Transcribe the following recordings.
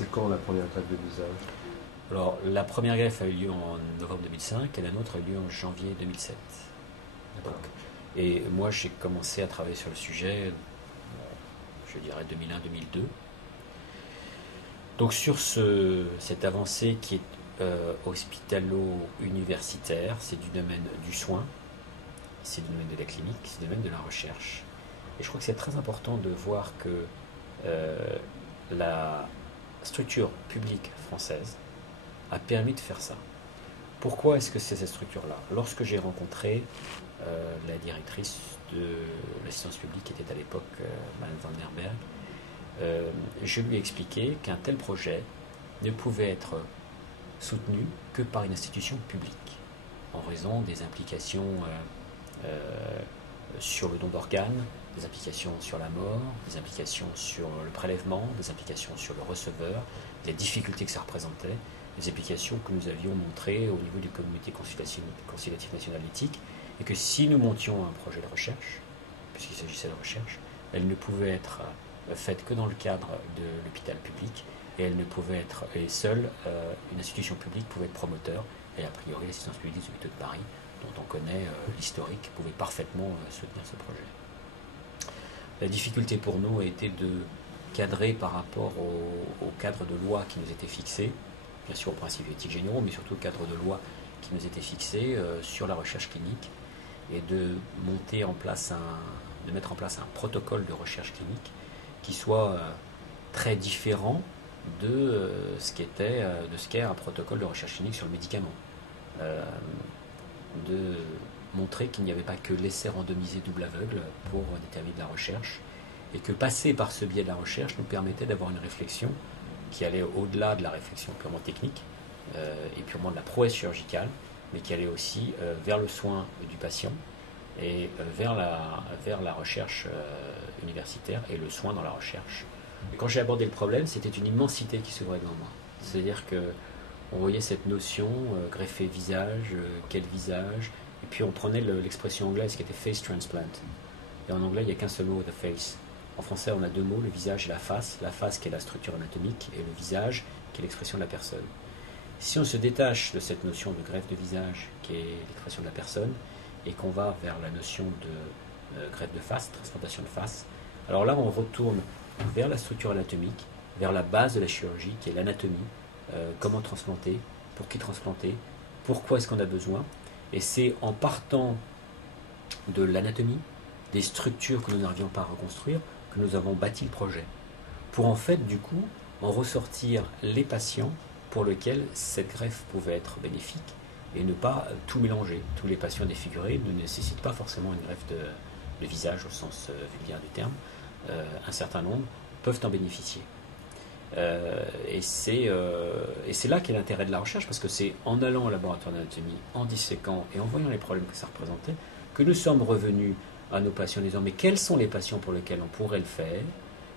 C'est quand la première greffe de visage? Alors, la première greffe a eu lieu en novembre 2005 et la nôtre a eu lieu en janvier 2007. Donc, et moi, j'ai commencé à travailler sur le sujet, je dirais 2001-2002. Donc, sur cette avancée qui est hospitalo-universitaire, c'est du domaine du soin, c'est du domaine de la clinique, c'est du domaine de la recherche. Et je crois que c'est très important de voir que la structure publique française a permis de faire ça. Pourquoi est-ce que c'est cette structure-là? Lorsque j'ai rencontré la directrice de l'assistance publique, qui était à l'époque Mme Van der Berg, je lui ai expliqué qu'un tel projet ne pouvait être soutenu que par une institution publique, en raison des implications sur le don d'organes, des implications sur la mort, des implications sur le prélèvement, des implications sur le receveur, des difficultés que ça représentait, des implications que nous avions montrées au niveau du comité consultatif national d'éthique, et que si nous montions un projet de recherche, puisqu'il s'agissait de recherche, elle ne pouvait être faite que dans le cadre de l'hôpital public, et elle ne pouvait être, et seule une institution publique pouvait être promoteur, et a priori l'assistance publique des hôpitaux de Paris, dont on connaît l'historique, pouvait parfaitement soutenir ce projet. La difficulté pour nous a été de cadrer par rapport au cadre de loi qui nous était fixé, bien sûr aux principes éthiques généraux, mais surtout au cadre de loi qui nous était fixé sur la recherche clinique, et de mettre en place un protocole de recherche clinique qui soit très différent de ce qu'est un protocole de recherche clinique sur le médicament. De montrer qu'il n'y avait pas que l'essai randomisé double aveugle pour déterminer de la recherche, et que passer par ce biais de la recherche nous permettait d'avoir une réflexion qui allait au-delà de la réflexion purement technique et purement de la prouesse chirurgicale, mais qui allait aussi vers le soin du patient et vers la recherche universitaire et le soin dans la recherche. Et quand j'ai abordé le problème, c'était une immensité qui s'ouvrait devant moi. C'est-à-dire que on voyait cette notion, greffer visage, quel visage, et puis on prenait l'expression anglaise qui était face transplant. Et en anglais, il n'y a qu'un seul mot, the face. En français, on a deux mots, le visage et la face qui est la structure anatomique, et le visage qui est l'expression de la personne. Si on se détache de cette notion de greffe de visage, qui est l'expression de la personne, et qu'on va vers la notion de greffe de face, transplantation de face, alors là, on retourne vers la structure anatomique, vers la base de la chirurgie, qui est l'anatomie, comment transplanter, pour qui transplanter, pourquoi est-ce qu'on a besoin. Et c'est en partant de l'anatomie, des structures que nous n'arrivions pas à reconstruire, que nous avons bâti le projet. Pour en fait, du coup, en ressortir les patients pour lesquels cette greffe pouvait être bénéfique, et ne pas tout mélanger. Tous les patients défigurés ne nécessitent pas forcément une greffe de visage au sens vulgaire du terme. Un certain nombre peuvent en bénéficier. Et c'est là qu'est l'intérêt de la recherche, parce que c'est en allant au laboratoire d'anatomie, en disséquant et en voyant les problèmes que ça représentait, que nous sommes revenus à nos patients en disant mais quels sont les patients pour lesquels on pourrait le faire.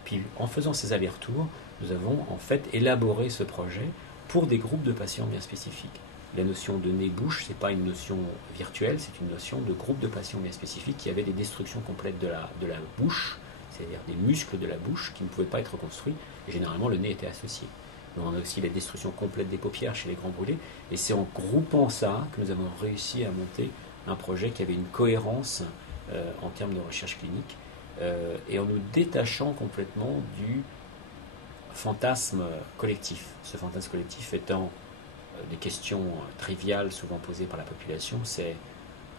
Puis en faisant ces allers-retours, nous avons en fait élaboré ce projet pour des groupes de patients bien spécifiques. La notion de nez-bouche, ce n'est pas une notion virtuelle, c'est une notion de groupe de patients bien spécifiques qui avaient des destructions complètes de la bouche, c'est-à-dire des muscles de la bouche qui ne pouvaient pas être reconstruits, et généralement le nez était associé. Donc on a aussi la destruction complète des paupières chez les grands brûlés, et c'est en groupant ça que nous avons réussi à monter un projet qui avait une cohérence en termes de recherche clinique, et en nous détachant complètement du fantasme collectif. Ce fantasme collectif étant des questions triviales souvent posées par la population, c'est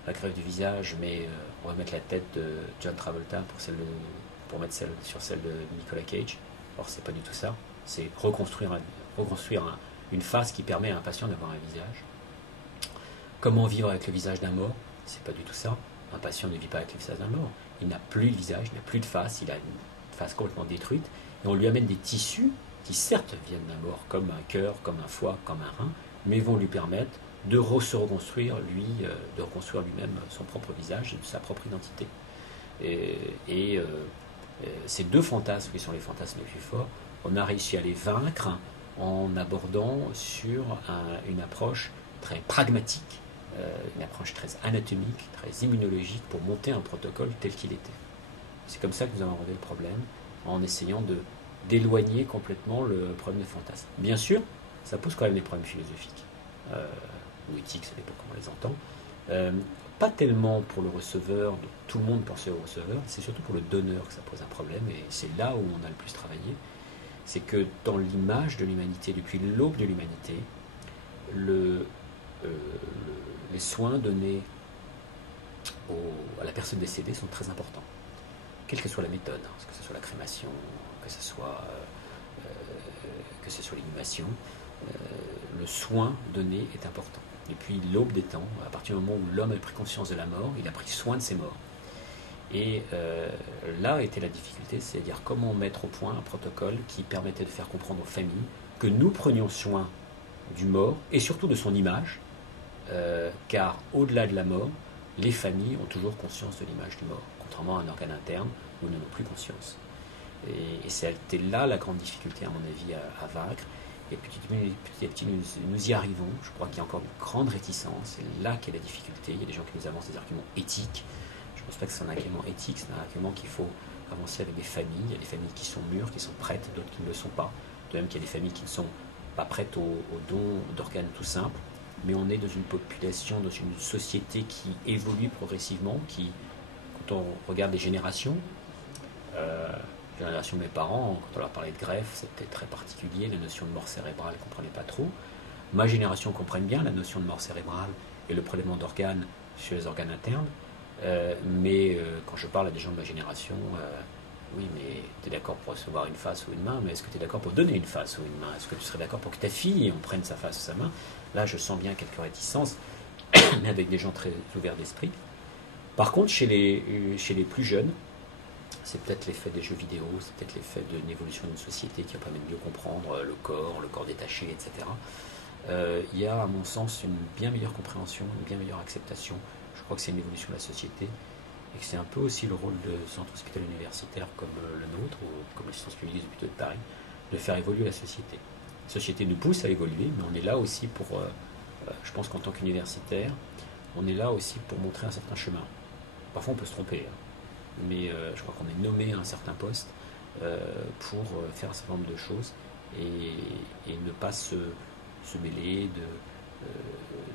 la greffe du visage, mais on va mettre la tête de John Travolta pour mettre celle sur celle de Nicolas Cage. Or, c'est pas du tout ça. C'est reconstruire une face qui permet à un patient d'avoir un visage. Comment vivre avec le visage d'un mort? C'est pas du tout ça. Un patient ne vit pas avec le visage d'un mort. Il n'a plus le visage, il n'a plus de face, il a une face complètement détruite, et on lui amène des tissus qui certes viennent d'un mort, comme un cœur, comme un foie, comme un rein, mais vont lui permettre de se reconstruire de reconstruire lui-même son propre visage et sa propre identité. Et ces deux fantasmes qui sont les fantasmes les plus forts, on a réussi à les vaincre en abordant sur une approche très pragmatique, une approche très anatomique, très immunologique pour monter un protocole tel qu'il était. C'est comme ça que nous avons abordé le problème, en essayant de d'éloigner complètement le problème des fantasmes. Bien sûr, ça pose quand même des problèmes philosophiques, ou éthiques, ça dépend comment on les entend. Pas tellement pour le receveur, tout le monde pense au receveur, c'est surtout pour le donneur que ça pose un problème, et c'est là où on a le plus travaillé. C'est que dans l'image de l'humanité, depuis l'aube de l'humanité, les soins donnés à la personne décédée sont très importants, quelle que soit la méthode, hein, que ce soit la crémation, que ce soit l'inhumation, le soin donné est important. Depuis l'aube des temps, à partir du moment où l'homme a pris conscience de la mort, il a pris soin de ses morts. Et là était la difficulté, c'est-à-dire comment mettre au point un protocole qui permettait de faire comprendre aux familles que nous prenions soin du mort et surtout de son image, car au-delà de la mort, les familles ont toujours conscience de l'image du mort, contrairement à un organe interne où ils n'en ont plus conscience. Et c'était là la grande difficulté, à mon avis, à vaincre. Et petit à petit, nous y arrivons. Je crois qu'il y a encore une grande réticence. C'est là qu'est la difficulté. Il y a des gens qui nous avancent des arguments éthiques. Je ne pense pas que c'est un argument éthique, c'est un argument qu'il faut avancer avec des familles. Il y a des familles qui sont mûres, qui sont prêtes, d'autres qui ne le sont pas. De même qu'il y a des familles qui ne sont pas prêtes au don d'organes tout simples. Mais on est dans une population, dans une société qui évolue progressivement, qui, quand on regarde les générations, la génération de mes parents, quand on leur parlait de greffe, c'était très particulier, la notion de mort cérébrale, ils ne comprenaient pas trop. Ma génération comprenne bien la notion de mort cérébrale et le prélèvement d'organes chez les organes internes, mais quand je parle à des gens de ma génération, oui, mais tu es d'accord pour recevoir une face ou une main, mais est-ce que tu es d'accord pour donner une face ou une main? Est-ce que tu serais d'accord pour que ta fille, on prenne sa face ou sa main? Là, je sens bien quelques réticences, mais avec des gens très ouverts d'esprit. Par contre, chez les plus jeunes, c'est peut-être l'effet des jeux vidéo, c'est peut-être l'effet d'une évolution d'une société qui va permettre de mieux comprendre le corps détaché, etc. Il y a, à mon sens, une bien meilleure compréhension, une bien meilleure acceptation. Je crois que c'est une évolution de la société et que c'est un peu aussi le rôle de centres hospitaliers universitaires comme le nôtre, ou comme les sciences publiques des hôpitaux de Paris, de faire évoluer la société. La société nous pousse à évoluer, mais on est là aussi pour, je pense qu'en tant qu'universitaire, on est là aussi pour montrer un certain chemin. Parfois on peut se tromper, hein. Mais je crois qu'on est nommé à un certain poste pour faire un certain nombre de choses et ne pas se mêler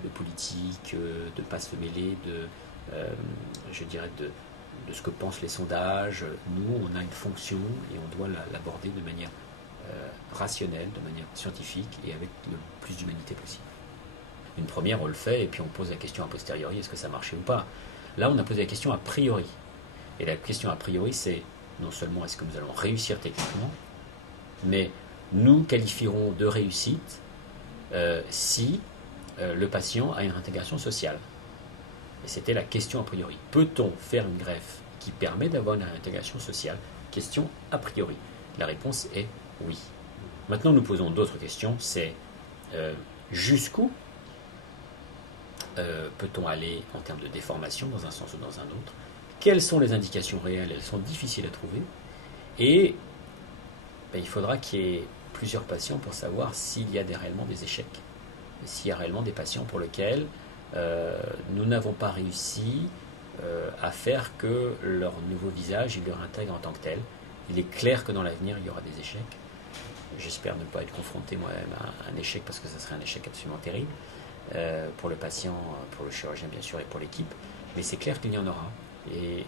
de politique, de ne pas se mêler je dirais, de ce que pensent les sondages. Nous, on a une fonction et on doit l'aborder de manière rationnelle, de manière scientifique et avec le plus d'humanité possible. Une première, on le fait et puis on pose la question a posteriori, est-ce que ça marchait ou pas? Là, on a posé la question a priori. Et la question a priori, c'est non seulement est-ce que nous allons réussir techniquement, mais nous qualifierons de réussite si le patient a une intégration sociale. Et c'était la question a priori. Peut-on faire une greffe qui permet d'avoir une intégration sociale? Question a priori. La réponse est oui. Maintenant, nous posons d'autres questions, c'est jusqu'où peut-on aller en termes de déformation dans un sens ou dans un autre? Quelles sont les indications réelles? Elles sont difficiles à trouver. Et il faudra qu'il y ait plusieurs patients pour savoir s'il y a réellement des échecs. S'il y a réellement des patients pour lesquels nous n'avons pas réussi à faire que leur nouveau visage, ils leur intègrent en tant que tel. Il est clair que dans l'avenir, il y aura des échecs. J'espère ne pas être confronté moi-même à un échec parce que ce serait un échec absolument terrible pour le patient, pour le chirurgien bien sûr et pour l'équipe. Mais c'est clair qu'il y en aura. Et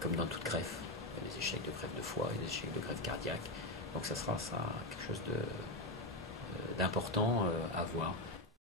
comme dans toute greffe, il y a des échecs de greffe de foie et des échecs de greffe cardiaque. Donc ça sera quelque chose d'important à voir.